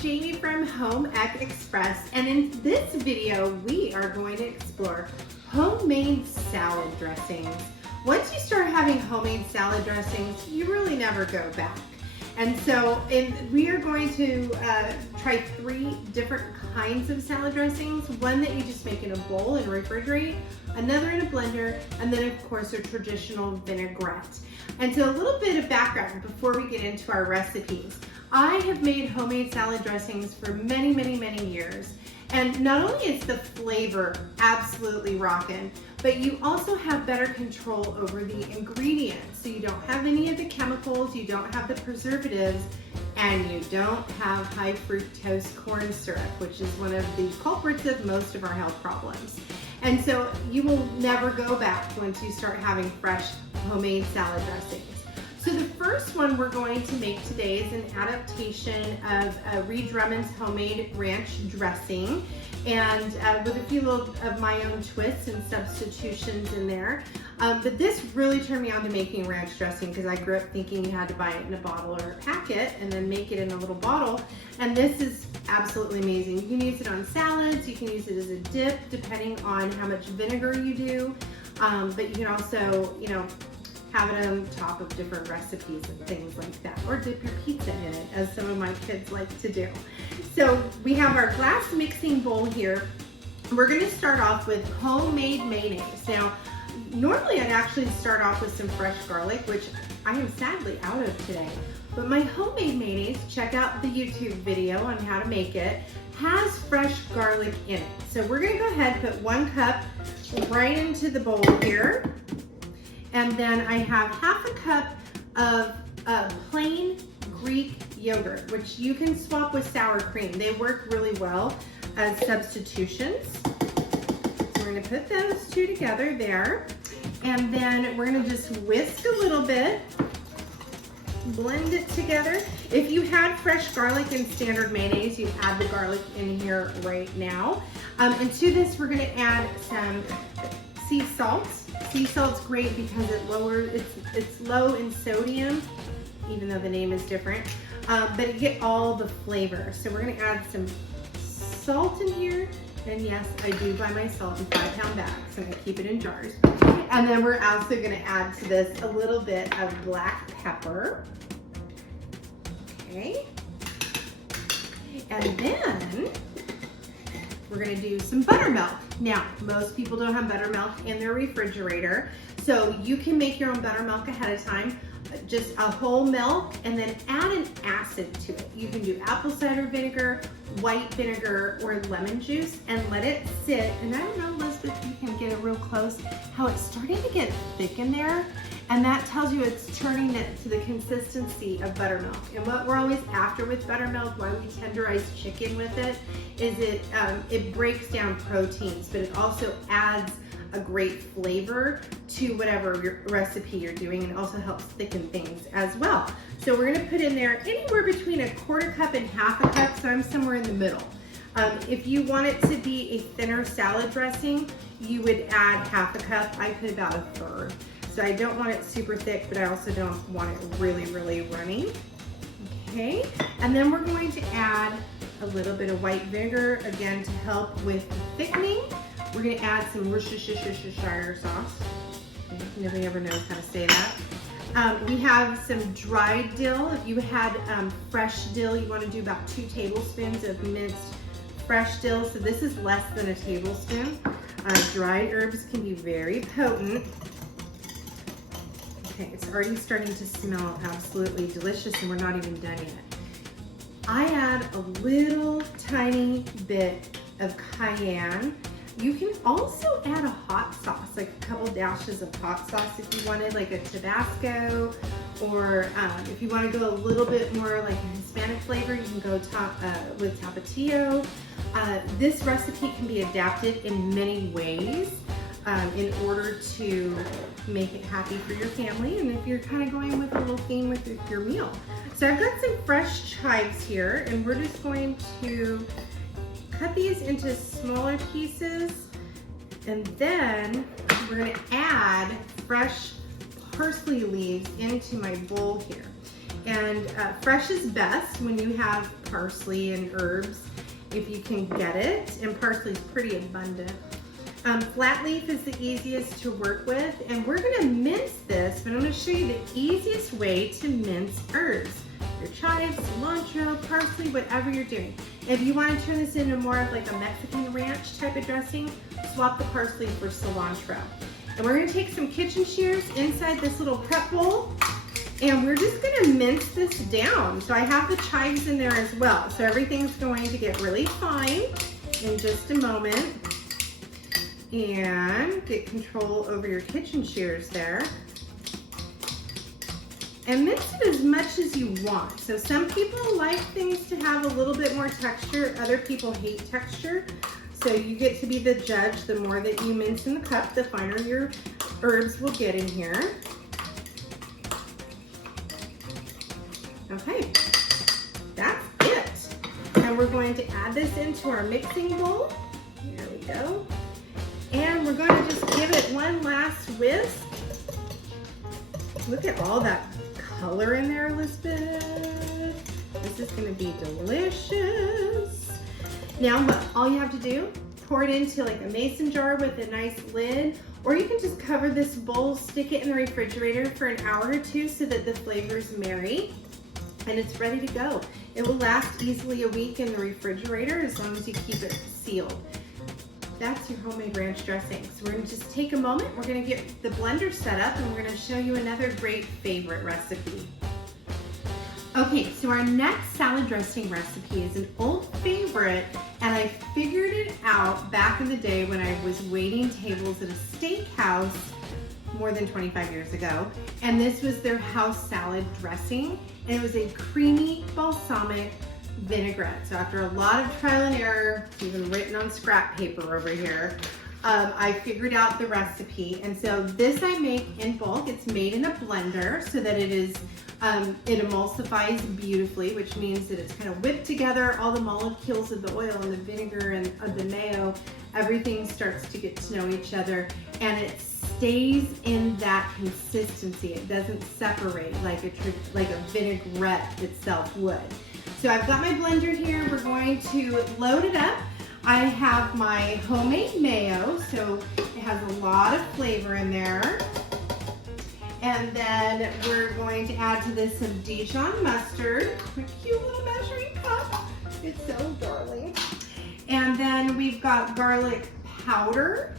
Jamie from Home Ec Express, and in this video we are going to explore homemade salad dressings. Once you start having homemade salad dressings, you really never go back. And so we are going to try 3 different kinds of salad dressings. One that you just make in a bowl and refrigerate, another in a blender, and then of course a traditional vinaigrette. And so a little bit of background before we get into our recipes. I have made homemade salad dressings for many, many, many years. And not only is the flavor absolutely rockin', but you also have better control over the ingredients. So you don't have any of the chemicals, you don't have the preservatives, and you don't have high fructose corn syrup, which is one of the culprits of most of our health problems. And so you will never go back once you start having fresh homemade salad dressings. So the first one we're going to make today is an adaptation of Drummond's homemade ranch dressing, and with a few little of my own twists and substitutions in there. But this really turned me on to making ranch dressing because I grew up thinking you had to buy it in a bottle or a packet and then make it in a little bottle. And this is absolutely amazing. You can use it on salads, you can use it as a dip depending on how much vinegar you do. But you can also, have it on top of different recipes and things like that, or dip your pizza in it, as some of my kids like to do. So we have our glass mixing bowl here. We're going to start off with homemade mayonnaise. Now, normally I'd actually start off with some fresh garlic, which I am sadly out of today. But my homemade mayonnaise, check out the YouTube video on how to make it, has fresh garlic in it. So we're going to go ahead and put 1 cup right into the bowl here. And then I have half a cup of plain Greek yogurt, which you can swap with sour cream. They work really well as substitutions. So we're gonna put those 2 together there. And then we're gonna just whisk a little bit, blend it together. If you had fresh garlic in standard mayonnaise, you add the garlic in here right now. And to this, we're gonna add some sea salt. Sea salt's great because it's low in sodium, even though the name is different, but you get all the flavor. So we're gonna add some salt in here, and yes, I do buy my salt in 5-pound bags, and I keep it in jars. And then we're also gonna add to this a little bit of black pepper. Okay. And then we're gonna do some buttermilk. Now, most people don't have buttermilk in their refrigerator, so you can make your own buttermilk ahead of time, just a whole milk, and then add an acid to it. You can do apple cider vinegar, white vinegar, or lemon juice, and let it sit. And I don't know, Elizabeth, you can get it real close, how it's starting to get thick in there, and that tells you it's turning it to the consistency of buttermilk. And what we're always after with buttermilk, why we tenderize chicken with it, is it breaks down proteins, but it also adds a great flavor to whatever your recipe you're doing, and also helps thicken things as well. So we're gonna put in there anywhere between 1/4 cup and 1/2 cup, so I'm somewhere in the middle. If you want it to be a thinner salad dressing, you would add 1/2 cup. I put about 1/3. So I don't want it super thick, but I also don't want it really, really runny. Okay, and then we're going to add a little bit of white vinegar, again, to help with the thickening. We're gonna add some Worcestershire sauce. Nobody ever knows how to say that. We have some dried dill. If you had fresh dill, you wanna do about 2 tablespoons of minced fresh dill. So this is less than a tablespoon. Dried herbs can be very potent. Okay, it's already starting to smell absolutely delicious, and we're not even done yet. I add a little tiny bit of cayenne. You can also add a hot sauce, like a couple dashes of hot sauce if you wanted, like a Tabasco, or if you want to go a little bit more like a Hispanic flavor, you can go with Tapatio. This recipe can be adapted in many ways in order to make it happy for your family, and if you're kind of going with a little theme with your meal. So I've got some fresh chives here, and we're just going to cut these into smaller pieces, and then we're gonna add fresh parsley leaves into my bowl here. And fresh is best when you have parsley and herbs, if you can get it. And parsley is pretty abundant. Flat leaf is the easiest to work with, and we're gonna mince this, but I'm gonna show you the easiest way to mince herbs. Your chives, cilantro, parsley, whatever you're doing. If you wanna turn this into more of like a Mexican ranch type of dressing, swap the parsley for cilantro. And we're gonna take some kitchen shears inside this little prep bowl, and we're just gonna mince this down. So I have the chives in there as well. So everything's going to get really fine in just a moment. And get control over your kitchen shears there. And mince it as much as you want. So some people like things to have a little bit more texture. Other people hate texture. So you get to be the judge. The more that you mince in the cup, the finer your herbs will get in here. Okay, that's it. And we're going to add this into our mixing bowl. There we go. And we're going to just give it one last whisk. Look at all that color in there, Elizabeth. This is going to be delicious. Now, all you have to do, pour it into like a mason jar with a nice lid, or you can just cover this bowl, stick it in the refrigerator for an hour or two so that the flavors marry, and it's ready to go. It will last easily a week in the refrigerator as long as you keep it sealed. That's your homemade ranch dressing. So we're gonna just take a moment, we're gonna get the blender set up, and we're gonna show you another great favorite recipe. Okay, so our next salad dressing recipe is an old favorite, and I figured it out back in the day when I was waiting tables at a steakhouse more than 25 years ago. And this was their house salad dressing, and it was a creamy balsamic vinaigrette. So after a lot of trial and error, it's even written on scrap paper over here, I figured out the recipe. And so this I make in bulk. It's made in a blender so that it is, it emulsifies beautifully, which means that it's kind of whipped together. All the molecules of the oil and the vinegar and of the mayo, everything starts to get to know each other, and it stays in that consistency. It doesn't separate like a vinaigrette itself would. So I've got my blender here. We're going to load it up. I have my homemade mayo, so it has a lot of flavor in there. And then we're going to add to this some Dijon mustard, a cute little measuring cup. It's so darling. And then we've got garlic powder.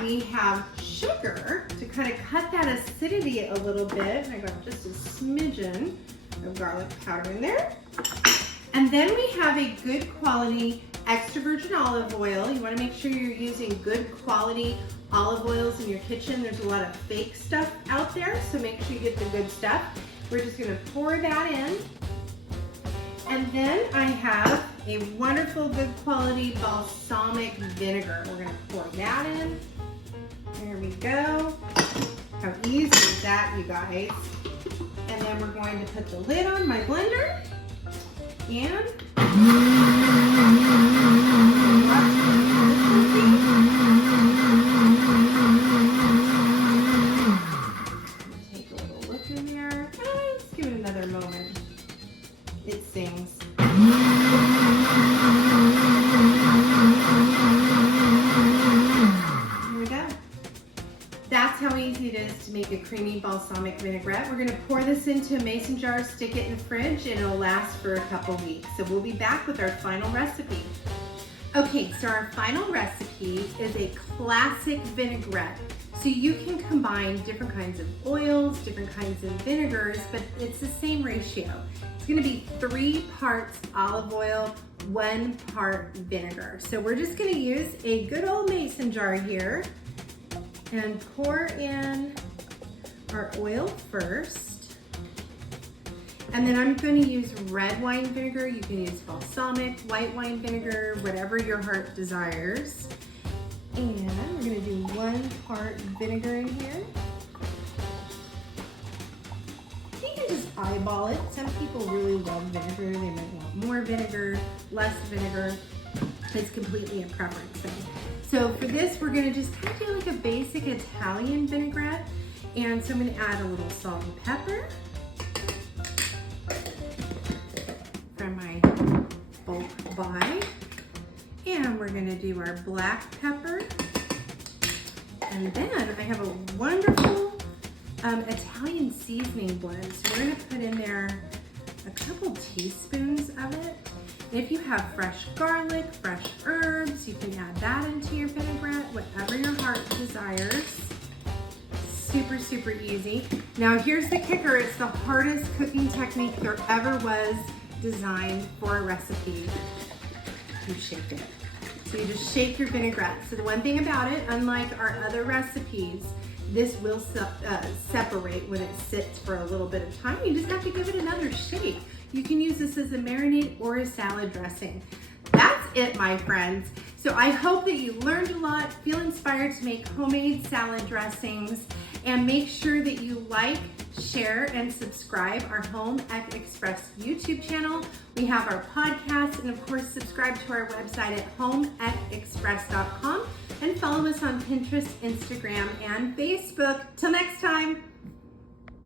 We have sugar to kind of cut that acidity a little bit. I got just a smidgen of garlic powder in there. And then we have a good quality extra virgin olive oil. You want to make sure you're using good quality olive oils in your kitchen. There's a lot of fake stuff out there, so make sure you get the good stuff. We're just going to pour that in. And then I have a wonderful good quality balsamic vinegar. We're going to pour that in. There we go. How easy is that, you guys? And then we're going to put the lid on my blender and take a little look in there. Let's give it another moment. It sings. That's how easy it is to make a creamy balsamic vinaigrette. We're gonna pour this into a mason jar, stick it in the fridge, and it'll last for a couple weeks. So we'll be back with our final recipe. Okay, so our final recipe is a classic vinaigrette. So you can combine different kinds of oils, different kinds of vinegars, but it's the same ratio. It's gonna be 3 parts olive oil, 1 part vinegar. So we're just gonna use a good old mason jar here and pour in our oil first. And then I'm going to use red wine vinegar. You can use balsamic, white wine vinegar, whatever your heart desires. And we're going to do 1 part vinegar in here. You can just eyeball it. Some people really love vinegar. They might want more vinegar, less vinegar. It's completely a preference thing. So for this, we're gonna just kind of do like a basic Italian vinaigrette. And so I'm gonna add a little salt and pepper. we're gonna do our black pepper. And then I have a wonderful Italian seasoning blend. So we're gonna put in there a couple teaspoons of it. If you have fresh garlic, fresh herbs, you can add that into your vinaigrette, whatever your heart desires. Super, super easy. Now here's the kicker. It's the hardest cooking technique there ever was designed for a recipe. You shake it. So you just shake your vinaigrette. So the one thing about it, unlike our other recipes, this will separate when it sits for a little bit of time. You just have to give it another shake. You can use this as a marinade or a salad dressing. That's it, my friends. So I hope that you learned a lot, feel inspired to make homemade salad dressings, and make sure that you like, share, and subscribe our Home Ec Express YouTube channel. We have our podcast, and of course, subscribe to our website at homeecexpress.com and follow us on Pinterest, Instagram, and Facebook. Till next time.